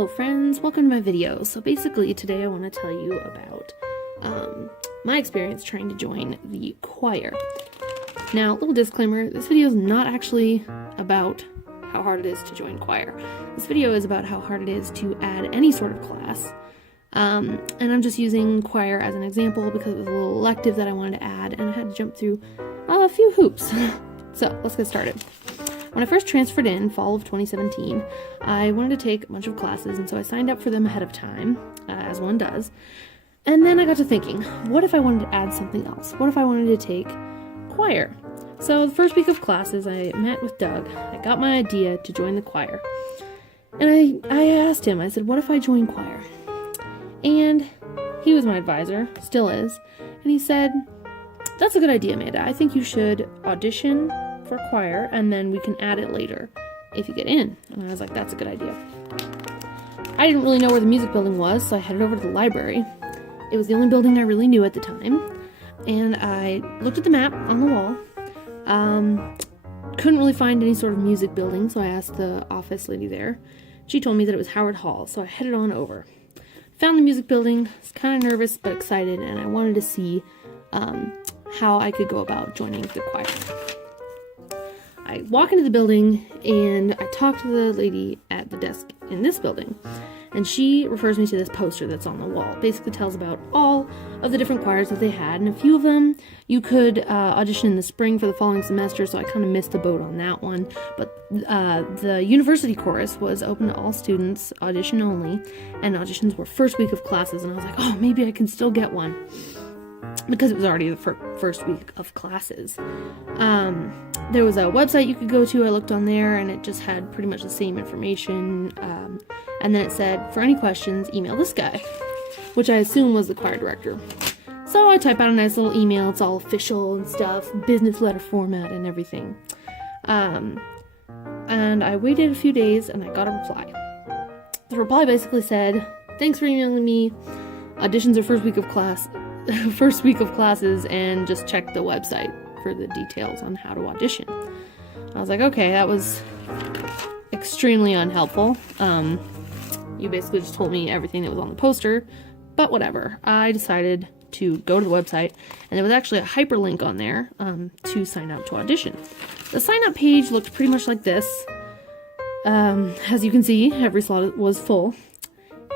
Hello friends, welcome to my video. So basically today I want to tell you about my experience trying to join the choir. Now, little disclaimer, this video is not actually about how hard it is to join choir. This video is about how hard it is to add any sort of class. And I'm just using choir as an example because it was a little elective that I wanted to add and I had to jump through a few hoops. So let's get started. When I first transferred in, fall of 2017, I wanted to take a bunch of classes, and so I signed up for them ahead of time, as one does. And then I got to thinking, what if I wanted to add something else? What if I wanted to take choir? So the first week of classes, I met with Doug. I got my idea to join the choir. And I asked him, I said, what if I join choir? And he was my advisor, still is, and he said, that's a good idea, Amanda. I think you should audition for choir, and then we can add it later if you get in. And I was like, that's a good idea. I didn't really know where the music building was, so I headed over to the library. It was the only building I really knew at the time, and I looked at the map on the wall. Couldn't really find any sort of music building, so I asked the office lady there. She told me that it was Howard Hall, so I headed on over. Found the music building, was kind of nervous but excited, and I wanted to see how I could go about joining the choir. I walk into the building and I talk to the lady at the desk in this building, and she refers me to this poster that's on the wall. It basically tells about all of the different choirs that they had, and a few of them you could audition in the spring for the following semester, so I kind of missed the boat on that one. But the university chorus was open to all students, audition only, and auditions were first week of classes, and I was like, oh, maybe I can still get one, because it was already the first week of classes. There was a website you could go to. I looked on there, and it just had pretty much the same information. And then it said, for any questions, email this guy, which I assume was the choir director. So I type out a nice little email. It's all official and stuff, business letter format and everything. And I waited a few days, and I got a reply. The reply basically said, thanks for emailing me. Auditions are first week of classes, and just check the website for the details on how to audition. I was like, okay, that was extremely unhelpful. You basically just told me everything that was on the poster, but whatever. I decided to go to the website, and there was actually a hyperlink on there to sign up to audition. The sign up page looked pretty much like this. As you can see, every slot was full.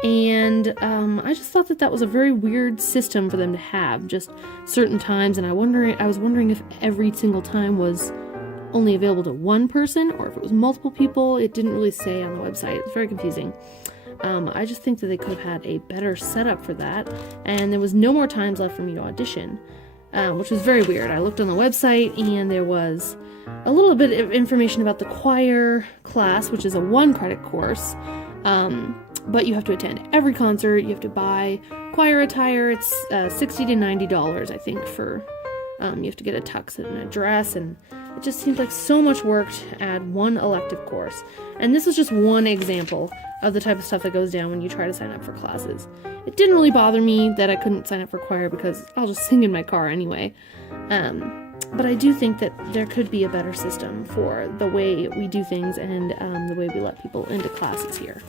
And I just thought that was a very weird system for them to have, just certain times, and I was wondering if every single time was only available to one person, or if it was multiple people. It didn't really say on the website. It's very confusing. I just think that they could have had a better setup for that, and there was no more times left for me to audition, which was very weird. I looked on the website, and there was a little bit of information about the choir class, which is a 1-credit course, but you have to attend every concert. You have to buy choir attire. It's $60 to $90, I think, for you have to get a tux and a dress, and it just seems like so much work to add one elective course. And this is just one example of the type of stuff that goes down when you try to sign up for classes. It didn't really bother me that I couldn't sign up for choir because I'll just sing in my car anyway. But I do think that there could be a better system for the way we do things and the way we let people into classes here.